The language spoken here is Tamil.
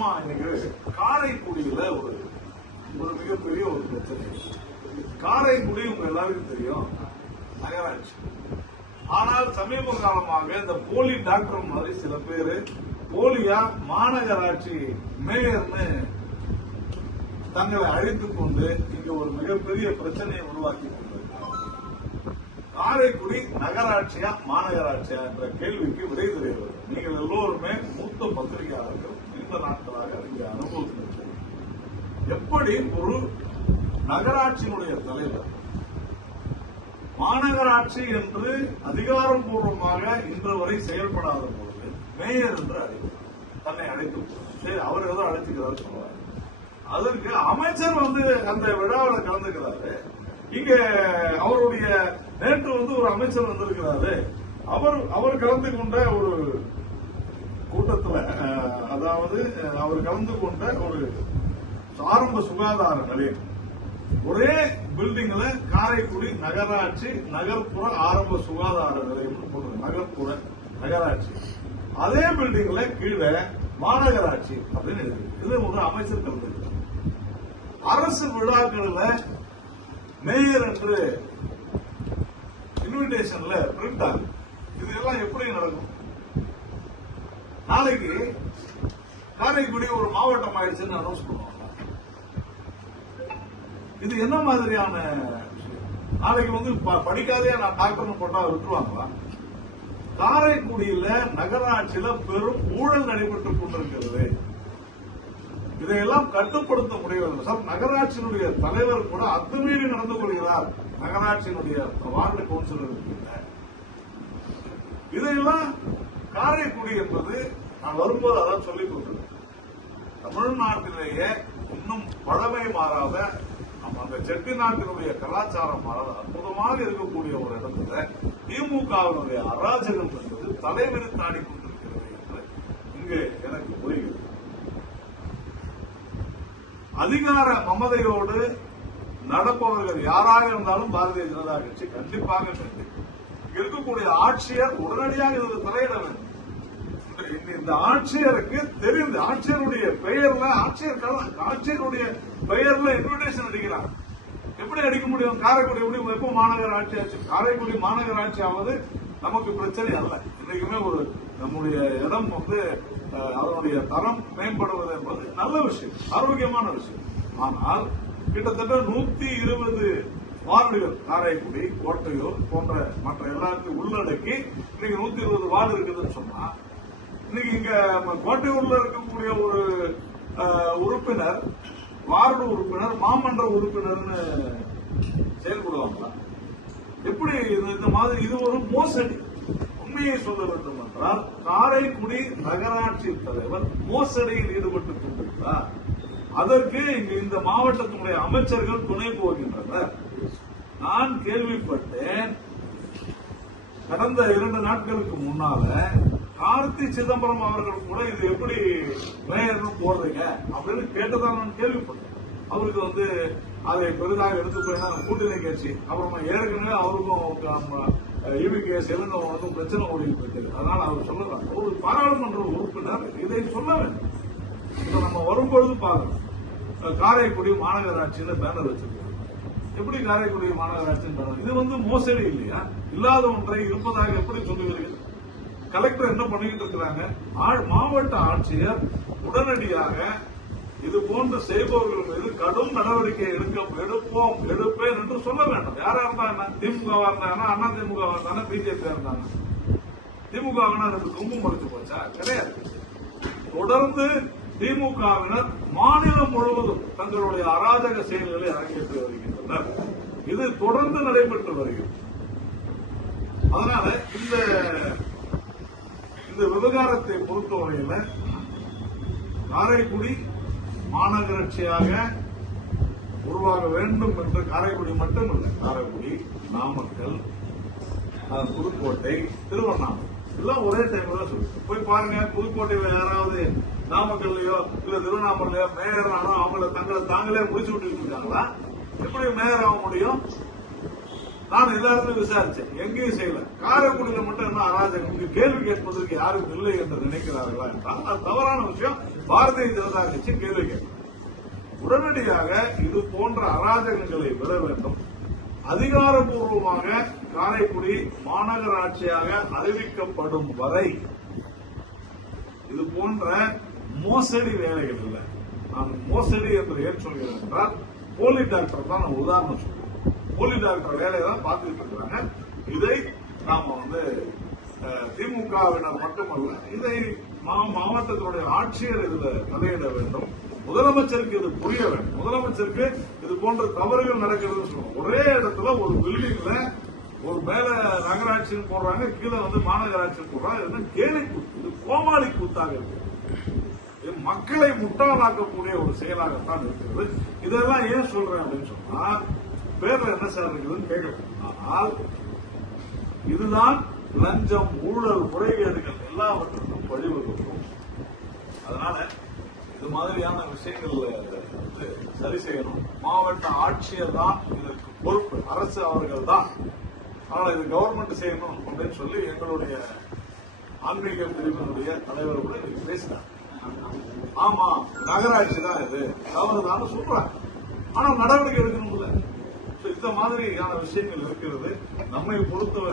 முக்கியமா இன்னைக்கு காரைக்குடியில ஒரு ஒரு மிகப்பெரிய ஒரு பிரச்சனை. காரைக்குடி உங்க எல்லாருக்கும் தெரியும் நகராட்சி. ஆனால் சமீப காலமாக இந்த போலி டாக்டர் மாதிரி சில பேரு போலியா மாநகராட்சி மேயர்னு தங்களை அழைத்துக் கொண்டு இங்க ஒரு மிகப்பெரிய பிரச்சனையை உருவாக்கி காரைக்குடி நகராட்சியா மாநகராட்சியா என்ற கேள்விக்கு விடை தெரிகிறது. நீங்கள் எல்லோருமே மூத்த பத்திரிகையாளர்கள். நீண்ட நாட்களாக அறிந்த அனுபவத்தில் எப்படி ஒரு நகராட்சியினுடைய தலைவர் மாநகராட்சி என்று அதிகாரப்பூர்வமாக இன்று வரை செயல்படாத பொழுது மேயர் என்று அழைக்கிறார் தன்னை அழைத்து சரி அவர் ஏதோ அழைத்துக்கிறார் சொல்லுவார். அதற்கு அமைச்சர் வந்து அந்த விழாவில் கலந்துக்கிறாரு. இங்க அவருடைய நேற்று வந்து ஒரு அமைச்சர் வந்திருக்கிறாரு. அவர் அவர் கலந்து கொண்ட ஒரு கூட்டத்துல அதாவது அவர் கலந்து கொண்ட ஒரு ஆரம்ப சுகாதார நிலையம். ஒரே பில்டிங்ல காரைக்குடி நகராட்சி நகர்ப்புற ஆரம்ப சுகாதார நிலையம் நகர்ப்புற நகராட்சி. அதே பில்டிங்ல கீழே மாநகராட்சி அப்படின்னு இருக்கு. இது ஒரு அமைச்சர் கலந்து அரசு விழாக்கள்ல மேயர் என்று இன்விடேஷன்ல பிரிண்ட் ஆகும் இது எல்லாம் எப்படி நடக்கும்? நாளைக்கு காரைக்குடி ஒரு மாவட்டம் ஆயிடுச்சுன்னு அனௌன்ஸ் பண்ணுவாங்க. இது என்ன மாதிரியான நாளைக்கு வந்து படிக்காதே நான் டாக்டர்னு போட்டா விட்டுருவாங்களா? காரைக்குடியில நகராட்சியில பெரும் ஊழல் நடைபெற்றுக் கொண்டிருக்கிறது. இதையெல்லாம் கட்டுப்படுத்த முடியவில்லை. சார் நகராட்சியினுடைய தலைவர் கூட அத்துமீறி நடந்து கொள்கிறார். நகராட்சியினுடைய வார்டு கவுன்சிலர் இதையெல்லாம் காரைக்குடி என்பது நான் வரும்போது அதான் சொல்லிக் கொடுத்துருக்கேன் தமிழ்நாட்டிலேயே இன்னும் பழமை மாறாத நம்ம அந்த செட்டி நாட்டினுடைய கலாச்சாரம் மாறாத அற்புதமாக இருக்கக்கூடிய ஒரு இடத்துல திமுகவினுடைய அராஜகம் என்பது தலைவிரித்தாடி கொண்டிருக்கிறது என்று இங்கு எனக்கு புரிகிறது. அதிகார மமதையோடு நடப்பவர்கள் யாராக இருந்தாலும் பாரதிய ஜனதா கட்சி கண்டிப்பாக கண்டிக்கும் இருக்கக்கூடிய ஆட்சியர் உடனடியாக இதில் தலையிட வேண்டும். இந்த- ஆட்சியருக்கு தெரிந்து ஆட்சியருடைய பெயர்ல ஆட்சியர் ஆட்சியருடைய பெயர்ல இன்விடேஷன் அடிக்கிறார். எப்படி அடிக்க முடியும்? காரைக்குடி எப்படி எப்போ மாநகராட்சி ஆச்சு? காரைக்குடி மாநகராட்சி ஆவது நமக்கு பிரச்சனை அல்ல. இன்னைக்குமே ஒரு நம்முடைய இடம் வந்து அதனுடைய தரம் மேம்படுவது என்பது நல்ல விஷயம் ஆரோக்கியமான விஷயம். ஆனால் கிட்டத்தட்ட நூத்தி இருபது வார்டுகள் காரைக்குடி கோட்டையூர் போன்ற மற்ற எல்லாத்தையும் உள்ளடக்கி இன்னைக்கு நூத்தி இருபது வார்டு இருக்குதுன்னு சொன்னா இன்னைக்கு இங்க நம்ம கோட்டையூர்ல இருக்கக்கூடிய ஒரு உறுப்பினர் வார்டு உறுப்பினர் மாமன்ற உறுப்பினர்னு செயல்படுவாங்களா? எப்படி இது- இந்த மாதிரி இது ஒரு மோசடி? உண்மையை சொல்ல வேண்டும் என்றால் காரைக்குடி நகராட்சி தலைவர் மோசடியில் ஈடுபட்டுக் கொண்டிருக்கிறார். அதற்கு இங்கு இந்த மாவட்டத்தினுடைய அமைச்சர்கள் துணை போகின்றனர். நான் கேள்விப்பட்டேன் கடந்த இரண்டு நாட்களுக்கு முன்னால கார்த்தி சிதம்பரம் அவர்கள் கூட இது எப்படி மேயர்னு போடுறீங்க அப்படின்னு கேட்டதான் நான் கேள்விப்பட்டேன். அவருக்கு வந்து அதை பெரிதாக எடுத்து போய் கூட்டணி கட்சி அப்புறமா ஏற்கனவே அவருக்கும் யூபிகேஎஸ் இவங்க பிரச்சனை ஓடிட்டு போயிட்டு அதனால அவர் சொல்லுறாங்க ஒரு பாராளுமன்ற உறுப்பினர் இதை சொல்ல வேண்டும். நம்ம வரும்பொழுது பார்க்கணும் காரைக்குடி மாநகராட்சியில பேனர் வச்சிருக்கோம் எப்படி காரைக்குடி மாநகராட்சின்னு பேனர் இது வந்து மோசடி இல்லையா? இல்லாத ஒன்றை இருப்பதாக எப்படி சொல்லுகிறீர்கள் கலெக்டர் என்ன பண்ணிட்டு இருக்கிறாங்க? மாவட்ட ஆட்சியர் உடனடியாக இது போன்று செய்பவர்கள் மீது கடும் நடவடிக்கை எடுக்க எடுப்போம் எடுப்பேன் என்று சொல்ல வேண்டும். யாரா இருந்தா என்ன திமுக இருந்தாங்கன்னா அண்ணா திமுக இருந்தாங்க பிஜேபி இருந்தாங்க திமுக ரெண்டு கொம்பு முளைச்சு போச்சா? கிடையாது. தொடர்ந்து திமுகவினர் மாநிலம் முழுவதும் தங்களுடைய அராஜக செயல்களை அரங்கேற்றி வருகின்றனர். இது தொடர்ந்து நடைபெற்று வருகிறது. அதனால இந்த இந்த விவகாரத்தை பொறுத்தவரையில காரைக்குடி மாநகராட்சியாக உருவாக வேண்டும் என்று காரைக்குடி மட்டுமல்ல காரைக்குடி நாமக்கல் புதுக்கோட்டை திருவண்ணாமலை. எல்லாம் ஒரே டைம்ல சொல்லுங்க போய் பாருங்க புதுக்கோட்டையில யாராவது நாமக்கல்லையோ இல்ல திருவண்ணாமலையோ மேயர் ஆனோ அவங்கள தங்களை தாங்களே முடிச்சு விட்டு இருக்காங்களா? எப்படி மேயர் ஆக முடியும்? நான் எல்லாருமே விசாரிச்சேன். எங்கேயும் செய்யல. காரைக்குடியில மட்டும் என்ன அராஜகம்? இங்கு கேள்வி கேட்பதற்கு யாரும் இல்லை என்று நினைக்கிறார்களா என்றால் அது தவறான விஷயம். பாரதிய ஜனதா கட்சி கேள்வி கேட்கும். உடனடியாக இது போன்ற அராஜகங்களை விட வேண்டும். அதிகாரப்பூர்வமாக காரைக்குடி மாநகராட்சியாக அறிவிக்கப்படும் வரை இது போன்ற மோசடி வேலைகள் இல்லை. நான் மோசடி என்று ஏன் சொல்கிறேன் என்றால் போலி டாக்டர் தான் நான் உதாரணம் சொல்றேன். போலி டாக்டர் வேலையை தான் பார்த்துட்டு இருக்கிறாங்க. இதை நாம வந்து திமுகவினர் மட்டுமல்ல இதை மா- மாவட்டத்தினுடைய ஆட்சியர் இதுல தலையிட வேண்டும். முதலமைச்சருக்கு இது புரிய வேண்டும். முதலமைச்சருக்கு இது போன்ற தவறுகள் நடக்கிறது சொல்லணும் ஒரே இடத்துல ஒரு பில்டிங்ல ஒரு மேல நகராட்சின்னு போடுறாங்க கீழே வந்து மாநகராட்சின்னு போடுறாங்க. இது என்ன கேலி கூத்து. இது கோமாளி கூத்தாக இருக்கு இது மக்களை முட்டாளாக்கக்கூடிய ஒரு செயலாகத்தான் இருக்கிறது. இதெல்லாம் ஏன் சொல்றேன் அப்படின்னு சொன்னா பேர்ல என்ன சார் இருக்குதுன்னு கேட்கணும்? ஆனால் இதுதான் லஞ்சம் ஊழல் முறைகேடுகள் எல்லாவற்றுக்கும் வழிவகுக்கும். அதனால இது மாதிரியான விஷயங்கள் வந்து சரி செய்யணும். மாவட்ட ஆட்சியர் தான் இதற்கு பொறுப்பு. அரசு அவர்கள் தான். ஆனால் இது கவர்மெண்ட் செய்யணும் அப்படின்னு சொல்லி எங்களுடைய ஆன்மீக பிரிவினுடைய தலைவர் கூட இன்னைக்கு பேசினார். ஆமா நகராட்சி தான் இது. தவறுதான்னு சொல்றாங்க. ஆனா நடவடிக்கை எடுக்கணும்ல. இல்லை இந்த மாதிரியான விஷயங்கள் இருக்கிறது. நம்மை பொறுத்தவரை